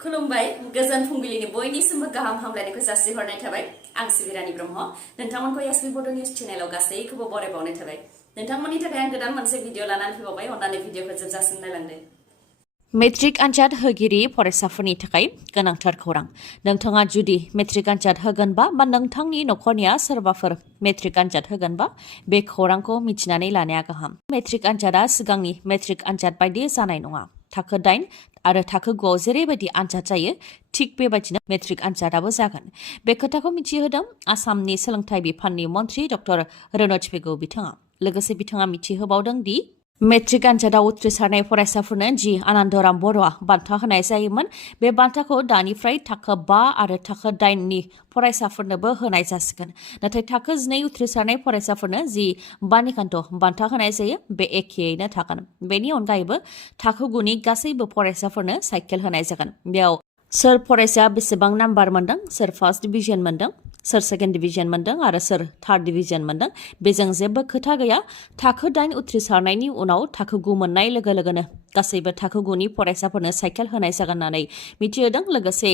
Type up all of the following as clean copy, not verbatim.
खुलुमबाय गोजोन फुंबिलिनि बयनिसिमबो गाहाम हामलायनायखौ जासिहरनाय थाबाय आं सिबिरानि ब्रह्म नोंथांमोनखौ एसबी बड' निउज चेनेलाव गासैखौबो बरायबावनाय थाबाय नोंथांमोननि थाखाय आं गोदान मोनसे भिडिअ लानानै फैबावबाय अन्नानै भिडिअखौ जोबजासिम नायलांदो मेट्रिक आनजाद होगिरि फरायसाफोरनि थाखाय गोनांथार खौरां नोंथाङा जुदि मेट्रिक आनजाद होगोनबा बा नोंथांनि नखरनिया सोरबाफोर मेट्रिक आनजाद होगोनबा बे खौरांखौ मिथिनानै लानाया गाहाम मेट्रिक आनजादा सिगांनि मेट्रिक आनजाद बायदि जानाय नङा थाखो 8 आरो थाखो 9 आव जेरैबायदि आनजाद जायो थिक बेबायदिनो मेट्रिक आनजादाबो जागोन बे खोथाखौ मिथिहोदों आसामनि सोलोंथाइ बिफाननि मन्थ्रि डक्टर radab बिथाङा लोगोसे बिथाङा मिथिहोबावदों दि मेट्रिक आनजादाव उथ्रिसारनाय फरायसाफोरनो जि आनन्दराम बर'आ बान्था होनाय जायोमोन बे बान्थाखौ दानिफ्राय थाखो 5 आरो थाखो 8 नि फरायसाफोरनोबो होनाय जासिगोन नाथाय थाखो 12 उथ्रिसारनाय फरायसाफोरनो जि बानिकान्त बान्था होनाय जायो बे एखेयैनो थागोन बेनि अनगायैबो थाखो 9 नि गासैबो फरायसाफोरनो साइकेल होनाय जागोन बेयाव सोर फरायसाया बेसेबां नाम्बार मोनदों सोर फार्स्ट डिभिजन मोनदों सोर सेकेन्ड डिभिजन मोनदों आरो सोर थार्ड डिभिजन मोनदों बेजों जेबो खोथा गैया थाखो 8 उथ्रिसारनायनि उनाव थाखो 9 मोननाय लोगो लोगोनो गासैबो थाखो 9 नि फरायसाफोरनो साइकेल होनाय जागोन होननानै मिथिहोदों लोगोसे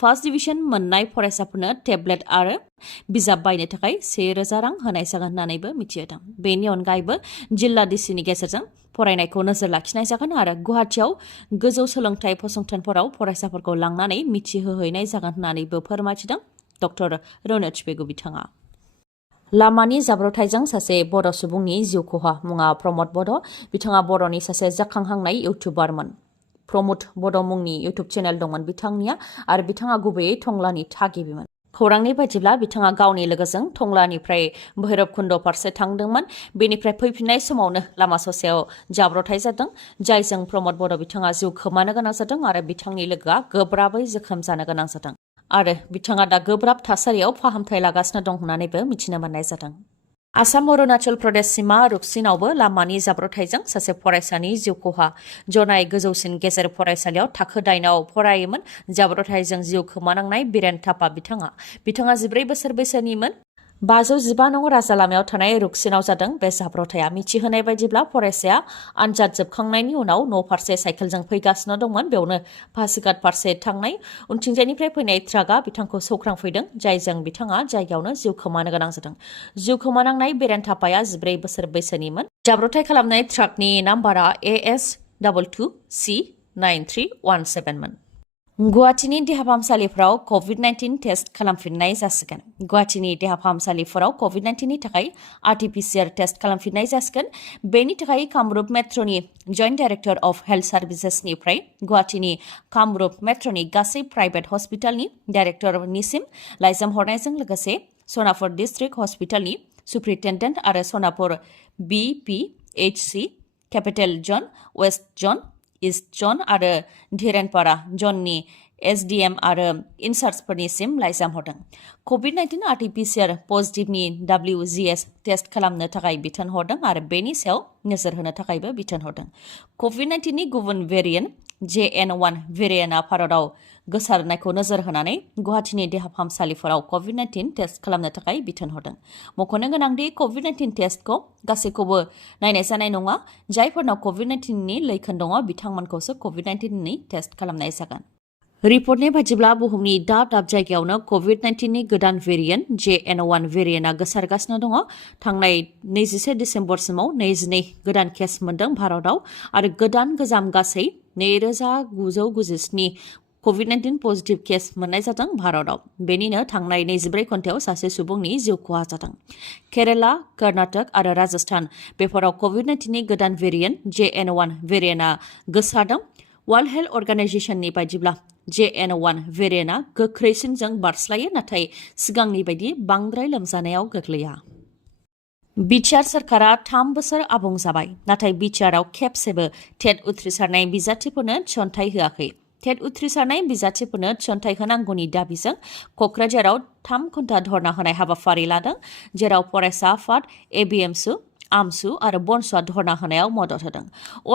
फार्स्ट डिभिजन मोननाय फरायसाफोरनो टेब्लेट आरो बिजाब बायनो थाखाय 1000 रां होनाय जागोन होननानैबो मिथिहोदों बेनि अनगायैबो जिल्ला डिसिनि गेजेरजों फरायनायखौ नोजोर लाखिनाय जागोन आरो गुवाहाटियाव गोजौ सोलोंथाइ फसंथानफोराव फरायसाफोरखौ लांनानै मिथिहोहैनाय जागोन होननानैबो फोरमायथिदों डक्टर radab बिथाङा लामानि जाब्रबथायजों सासे बर' सुबुंनि जिउ खहा मुङा प्रमद बड' बिथाङा बर'नि सासे जाखांहांनाय इउटुबारमोन प्रमद बड' मुंनि इउटुब चेनेल दंमोन बिथांनिया आरो बिथाङा गुबैयै टंलानि थागिबिमोन खौरांनि बायदिब्ला बिथाङा गावनि लोगोजों टंलानिफ्राय भैरबकुन्द फारसे थांदोंमोन बेनिफ्राय फैफिननाय समावनो लामा ससेयाव जाब्रबथाय जादों जायजों प्रमद बड' बिथाङा जिउ खोमानो गोनां जादों आरो बिथांनि लोगोआ गोब्राबै जोखोम जानो गोनां जादों आरो बिथाङा दा गोब्राब थासारियाव फाहामथाय लागासिनो दं होननानैबो मिथिनो मोननाय जादों आसाम अरुणाचल प्रदेश सिमा रुक्सिनावबो लामानि जाब्रबथायजों सासे फरायसानि जिउ खहा जनाय गोजौसिन गेजेर फरायसालियाव थाखो 8 आव फरायोमोन जाब्रबथायजों जिउ खोमानांनाय बिरेन थापा बिथाङा 14 बोसोर बैसोनिमोन 515 नं राजा लामायाव थानाय रुक्सिनाव जादों बे जाब्रबथाया मिथिहोनाय बायदिब्ला फरायसाया आनजाद जोबखांनायनि उनाव न' फारसे साइकेलजों फैगासिनो दंमोन बेयावनो पासिघाट फारसे थांनाय उनथिंजायनिफ्राय फैनाय ट्राकआ बिथांखौ सौख्रांफैदों जायजों बिथाङा जायगायावनो जिउ खोमानो गोनां जादों जिउ खोमानांनाय बिरेन थापाया 14 बोसोर बैसोनिमोन जाब्रबथाय खालामनाय ट्राकनि नाम्बारा AS22C9317 मोन गुवाहाटीनि देहा फाहामसालिफोराव कभिड-19 टेस्ट खालामफिननाय जासिगोन गुवाहाटीनि देहा फाहामसालिफोराव कभिड-19 नि थाखाय आरटिपिसिआर टेस्ट खालामफिननाय जासिगोन बेनि थाखाय कामरुप मेट्र'नि जइन्ट डाइरेक्टर अफ हेल्थ सार्भिसेसनिफ्राय गुवाहाटीनि कामरुप मेट्र'नि गासै प्राइभेट हस्पिटालनि डाइरेक्टरनिसिम लाइजाम हरनायजों लोगोसे सनापुर डिस्ट्रिक्ट हस्पिटालनि सुप्रिन्टेन्डेन्ट आरो सनापुर BPHC केपिटेल जन वेस्ट जन इस्ट जन आरो धीरेनपारा जननि SDM आरो इनचार्जफोरनिसिम लाइजाम हरदों कभिड-19 आरटिपिसिआर पजिटिभनि WGS टेस्ट खालामनो थाखाय बिथोन हरदों आरो बेनि सायाव नोजोर होनो थाखायबो बिथोन हरदों कभिड-19 नि गुबुन भेरिएन्ट JN1 भेरिएन्टआ भारतआव गोसारनायखौ नोजोर होनानै गुवाहाटीनि देहा फाहामसालिफोराव कभिड-19 टेस्ट खालामनो थाखाय बिथोन हरदों मख'नो गोनांदि कभिड-19 टेस्टखौ गासैखौबो नायनाय जानाय नङा जायफोरनाव कभिड-19 नि लैखोन दङ बिथांमोनखौसो कभिड-19 नि टेस्ट खालामनाय जागोन रिपर्टनि बायदिब्ला बुहुमनि दाब दाब जायगायावनो कभिड-19 नि गोदान भेरिएन्ट JN1 भेरिएन्टआ गोसारगासिनो दङ थांनाय 21 डिसेम्बरसिमाव 22 गोदान केस मोनदों भारतआव आरो गोदान गोजाम गासै 2997 कभिड-19 पजिटिभ केस मोननाय जादों भारतआव बेनिनो थांनाय 24 घन्टायाव सासे सुबुंनि जिउ खहा जादों केराला कर्नाटक आरो राजस्थान बेफोराव कभिड-19 नि गोदान भेरिएन्ट JN1 भेरिएन्टआ गोसारदों वर्ल्ड हेल्थ अर्गानाइजेशननि बायदिब्ला JN1 भेरिएन्टआ गोख्रैसिनजों बारस्लायो नाथाय सिगांनि बायदि बांद्राय लोमजानायाव गोग्लैया बिटिआर सरकारा 3 बोसोर आबुं जाबाय नाथाय बिटिआरआव खेबसेबो टेट उथ्रिसारनाय बिजाथिफोरनो थिसनथाइ होआखै टेट उथ्रिसारनाय बिजाथिफोरनो थिसनथाइ होनांगौनि दाबिजों क'क्राझाराव 3 घन्टा धर्ना होनाय हाबाफारि लादों जेराव फरायसा आफाद ABMSU आमसु आरो बनसुआ धर्ना होनायाव मदद होदों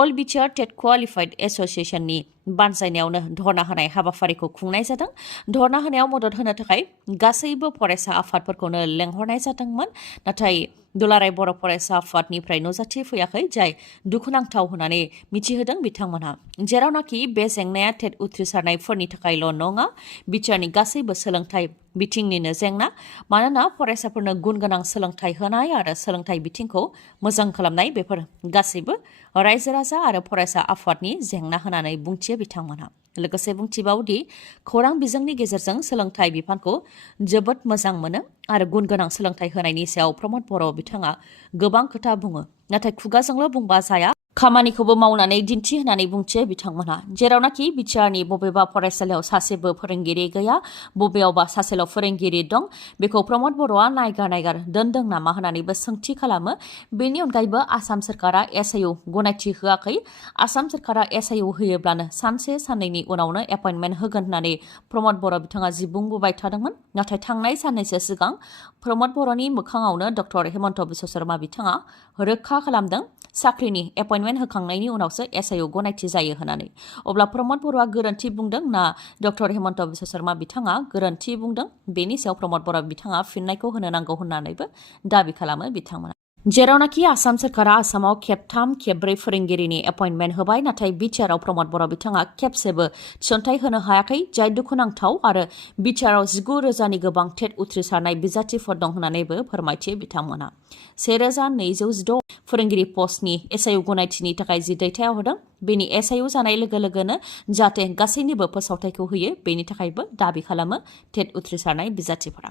अल बिटिआर टेट क्वालिफाइड एस'सिएशननि बानजायनायावनो धरना होनाय हाबाफारिखौ खुंनाय जादों। धरना होनायाव मदद होनो थाखाय गासैबो फरायसा आफादफोरखौनो लेंहरनाय जादोंमोन। नाथाय दुलाराय बर' फरायसा आफादनिफ्राय नुजाथि फैयाखै, जाय दुखुनांथाव होननानै मिथिहोदों बिथांमोनहा। जेरावनाखि बे जेंनाया टेट उथ्रिसारनायफोरनि थाखायल' नङा, बिटिआरनि गासैबो सोलोंथाइ बिथिंनिनो जेंना। मानोना फरायसाफोरनो गुन गोनां सोलोंथाइ होनाय आरो सोलोंथाइ बिथिंखौ मोजां खालामनाय बेफोर गासैबो रायजो राजा आरो फरायसा आफादनि जेंना होननानै बुंथियो बिथांमोनहा। लोगोसे बुंथिबावदि खौरां बिजोंनि गेजेरजों सोलोंथाइ बिफानखौ जोबोद मोजां मोनो आरो गुन गोनां सोलोंथाइ होनायनि सायाव प्रमद बर' बिथाङा गोबां खोथा बुङो। नाथाय खुगाजोंल' बुंबा जाया, खामानिखौबो मावनानै दिन्थि होननानै बुंथियो बिथांमोनहा। जेरावनाखि बिटिआरनि बबेबा फरायसालियाव सासेबो फोरोंगिरि गैया, बबेयावबा सासेल' फोरोंगिरि दं, बेखौ प्रमद बर'आ नायगार दोनदों नामा होननानैबो सोंथि खालामो। बेनि अनगायैबो आसाम सोरखारा एसआइउ गनायथि होआखै। आसाम सोरखारा एसआइउ होयोब्लानो सानसे साननैनि उनावनो एपइन्टमेन्ट होगोन होननानै प्रमद बर' बिथाङा जि बुंबोबाय थादोंमोन। नाथाय थांनाय साननैसो सिगां प्रमद बर'नि मोखाङावनो डक्टर हेमन्त बिश्व शर्मा बिथाङा रोखा खालामदों साख्रिनि एपइन्टमेन्ट होखांनायनि उनावसो एसआइउ गनायथि जायो होननानै। अब्ला प्रमद बर'आ गोरोन्थि बुंदों ना डक्टर हेमन्त बिश्व शर्मा बिथाङा गोरोन्थि बुंदों? बेनि सायाव प्रमद बर' बिथाङा फिननायखौ होनो नांगौ होननानैबो दाबि खालामो बिथांमोना। जेरावनाखि आसाम सोरखारा आसामाव खेबथाम खेबब्रै फोरोंगिरिनि एपइन्टमेन्ट होबाय, नाथाय बिटिआरआव प्रमद बर' बिथाङा खेबसेबो थिसनथाइ होनो हायाखै, जाय दुखुनांथाव। आरो बिटिआरआव 19,000नि गोबां टेट उथ्रिसारनाय बिजाथिफोर दं होननानैबो फोरमायथियो बिथांमोना। 1,216 फोरोंगिरि पस्टनि एसआइउ गनायथिनि थाखाय जि दैथायहरदों, बेनि एसआइउ जानाय लोगो लोगोनो जाहाथे गासैनिबो फोसावथायखौ होयो, बेनि थाखायबो दाबि खालामो टेट उथ्रिसारनाय बिजाथिफोरा।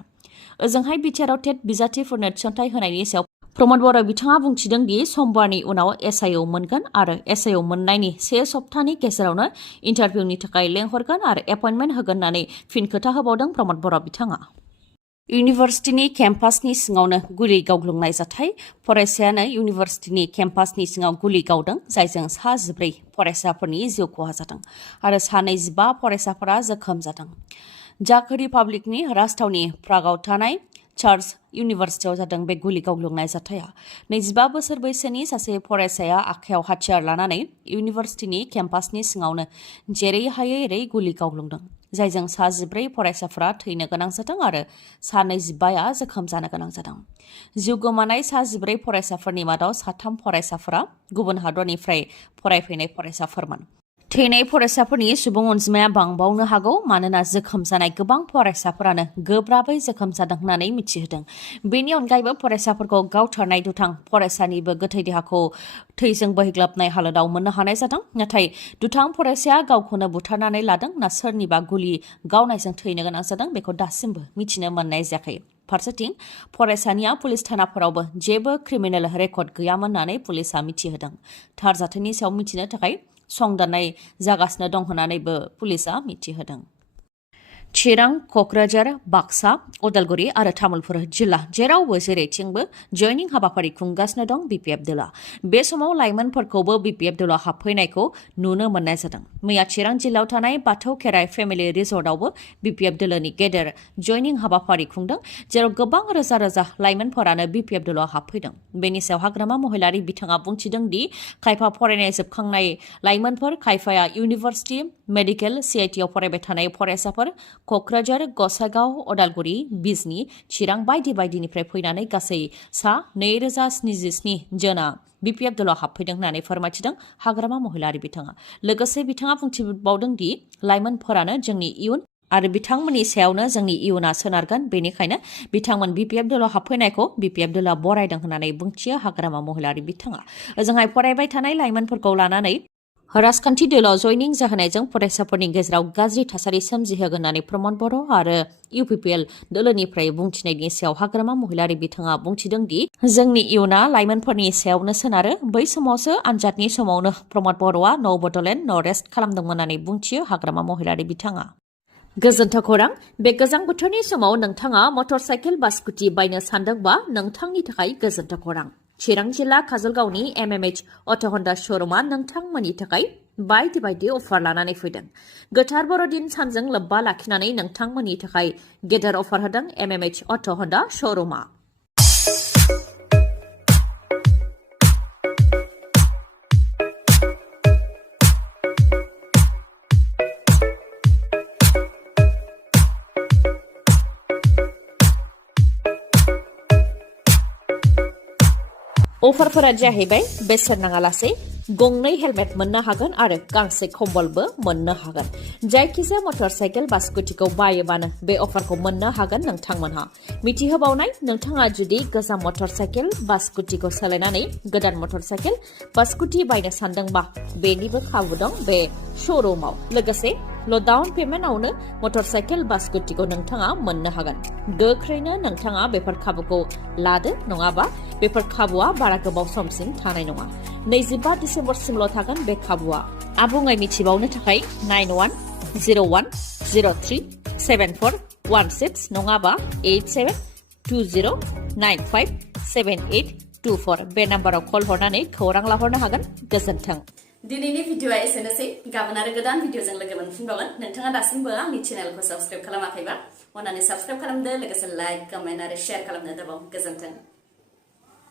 ओजोंहाय बिटिआरआव टेट बिजाथिफोरनो थिसनथाइ होनायनि सायाव प्रमद बर' बिथाङा बुंथिदों दि समबारनि उनाव एसआइउ मोनगोन आरो एसआइउ मोननायनि 1 सप्तानि गेजेरावनो इन्टारभिउनि थाखाय लेंहरगोन आरो एपइन्टमेन्ट होगोन होननानै फिन खोथा होबावदों प्रमद बर' बिथाङा। इउनिभार्सिटिनि केम्पासनि सिङावनो गुलि गावग्लुंनाय जाथाय। फरायसायानो इउनिभार्सिटिनि केम्पासनि सिङाव गुलि गावदों, जायजों 14 फरायसाफोरनि जिउ खहा जादों आरो 25 फरायसाफोरा जोखोम जादों। जाक रिपाब्लिकनि राजथावनि प्रागआव थानाय चार्च इउनिभार्सिटियाव जादों बे गुलि गावग्लुंनाय जाथाया। 25 बोसोर बैसोनि सासे फरायसाया आखायाव हाथियार लानानै इउनिभार्सिटिनि केम्पासनि सिङावनो जेरै हायै एरै गुलि गावग्लुंदों, जायजों 14 फरायसाफोरा थैनो गोनां जादों आरो 25आ जोखोम जानो गोनां जादों। जिउ गोमानाय 14 फरायसाफोरनि मादाव 3 फरायसाफोरा गुबुन हादरनिफ्राय फरायफैनाय फरायसाफोरमोन। थैनाय फरायसाफोरनि सुबुं अनजिमाया बांबावनो हागौ, मानोना जोखोम जानाय गोबां फरायसाफोरानो गोब्राबै जोखोम जादों होननानै मिथिहोदों। बेनि अनगायैबो फरायसाफोरखौ गावथारनाय दुथां फरायसानिबो गोथै देहाखौ थैजों बोहैग्लाबनाय हालोदाव मोननो हानाय जादों। नाथाय दुथां फरायसाया गावखौनो बुथारनानै लादों ना सोरनिबा गुलि गावनायजों थैनो गोनां जादों, बेखौ दासिमबो मिथिनो मोननाय जायाखै। फारसेथिं फरायसानिया पुलिस थानाफोरावबो जेबो क्रिमिनेल रेकर्ड गैयामोन होननानै पुलिसा मिथिहोदों। थार जाथायनि सायाव मिथिनो थाखाय संदाननाय जागासिनो दं होननानैबो पुलिसा मिथिहोदों। चिरां, क'क्राझार, बाक्सा, उदालगुरि आरो तामुलपुर जिल्ला जेरावबो जेरैथिंबो जयनिं हाबाफारि खुंगासिनो दं बिपिएफ दलआ। बे समाव लाइमोनफोरखौबो बिपिएफ दलआ हाबफैनायखौ नुनो मोननाय जादों। मैया चिरां जिल्लायाव थानाय बाथौ खेराइ फेमिलि रिजर्टआवबो बिपिएफ दलनि गेदेर जयनिं हाबाफारि खुंदों, जेराव गोबां रोजा रोजा लाइमोनफोरानो बिपिएफ दलआव हाबफैदों। बेनि सायाव हाग्रामा महिलारि बिथाङा बुंथिदों दि खायफा फरायनाय जोबखांनाय लाइमोनफोर, खायफाया इउनिभार्सिटि, मेडिकेल, सिआइटिआव फरायबाय थानाय फरायसाफोर, क'क्राझार, गसाइगाव, उदालगुरि, बिजनी, चिरां बायदि बायदिनिफ्राय फैनानै गासै सा 2077 जना बिपिएफ दलआव हाबफैदों होननानै फोरमायथिदों हाग्रामा महिलारि बिथाङा। लोगोसे बिथाङा बुंथिबावदों दि लाइमोनफोरानो जोंनि इयुन आरो बिथांमोननि सायावनो जोंनि इयुना सोनारगोन, बेनिखायनो बिथांमोन बिपिएफ दलआव हाबफैनायखौ बिपिएफ दलआ बरायदों होननानै बुंथियो हाग्रामा महिलारि बिथाङा। ओजोंहाय फरायबाय थानाय लाइमोनफोरखौ लानानै राजखान्थि दलाव जयनिं जाहोनायजों फरायसाफोरनि गेजेराव गाज्रि थासारि सोमजिहोगोन होननानै प्रमद बर' आरो इउपिपिएल दोलोनिफ्राय बुंथिनायनि सायाव हाग्रामा महिलारि बिथाङा बुंथिदों दि जोंनि इयुना लाइमोनफोरनि सायावनो सोनारो। बै समावसो आनजादनि समावनो प्रमद बर'आ न' बड'लेण्ड न' रेस्ट खालामदोंमोन होननानै बुंथियो हाग्रामा महिलारि बिथाङा। गोजोन्थों खौरां। बे गोजां बोथोरनि समाव नोंथाङा मटर साइकेल बा स्कुटि बायनो सानदोंबा नोंथांनि थाखाय गोजोन्थों खौरां। चिरां जिल्ला काजलगावनि एमएमएच अट' हन्डा श'रुमा नोंथांमोननि थाखाय बायदि बायदि अफार लानानै फैदों। गोथार बर'दिन सानजों लोब्बा लाखिनानै नोंथांमोननि थाखाय गेदेर अफार होदों एमएमएच अट' हन्डा श'रुमा। अफारफोरा जाहैबाय बेसेन नाङालासे गंनै हेलमेट मोननो हागोन आरो गांसे कम्बलबो मोननो हागोन जायखिजाया मटरसाइकेल बा स्कुटिखौ बायोबानो बे अफारखौ मोननो हागोन नोंथांमोनहा मिथिहोबावनाय नोंथाङा जुदि गोजाम मटरसाइकेल बा स्कुटिखौ सोलायनानै गोदान मटरसाइकेल बा स्कुटि बायनो सानदोंबा बेनिबो खाबु दं बे श'रुमाव लोगोसे ल'डाउन पेमेन्टआवनो मटरसाइकेल बा स्कुटिखौ नोंथाङा मोननो हागोन गोख्रैनो नोंथाङा बेफोर खाबुखौ लादो नङाबा बेफोर खाबुआ बारा गोबाव समसिम थानाय नङा 25 डिसेम्बरसिमल' थागोन बे खाबुआ आबुङै मिथिबावनो थाखाय 9101037416 नङाबा 8720957824 बे नाम्बाराव कल हरनानै खौरां लाहरनो हागोन गोजोन्थों दिनैनि भिडिअआ एसेनोसै गाबोन आरो गोदान भिडिअजों लोगो मोनफिनबावगोन नोंथाङा दासिमबो आंनि चेनेलखौ साबस्क्राइब खालामाखैबा अन्नानै साबस्क्राइब खालामदो लोगोसे लाइक कमेन्ट आरो शेयार खालामनो दाबाव गोजोन्थों